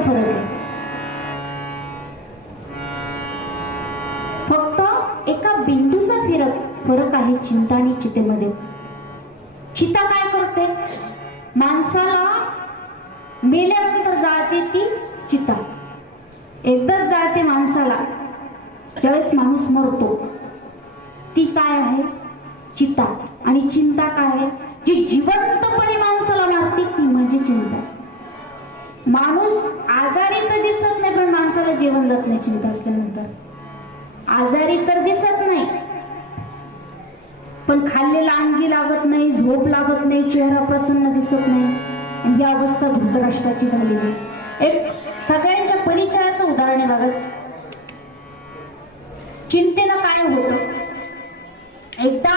बिंदूचा फरक आहे, फक्त एका बिंदूचा फरक आहे चिंता आणि चितेमध्ये. चिता काय करते? माणसाला मेल्यानंतर जाळते ती चिता. एकदाच जाळते माणसाला ज्यावेळेस माणूस मरतो. ती काय आहे? चिता. आणि चिंता काय आहे? जी जिवंतपणे माणसाला मारते ती म्हणजे चिंता. माणूस आजारी तर दिसत नाही, पण माणसाला जीवन जात नाही चिंता असल्यानंतर. आजारी तर दिसत नाही, पण खाल्लेला अंगी लागत नाही, झोप लागत नाही, चेहरा प्रसन्न दिसत नाही. आणि ही अवस्था धृतराष्ट्राची झालेली. एक सगळ्यांच्या परिचयाचं उदाहरण आहे बघा. चिंतेनं काय होतं? एकदा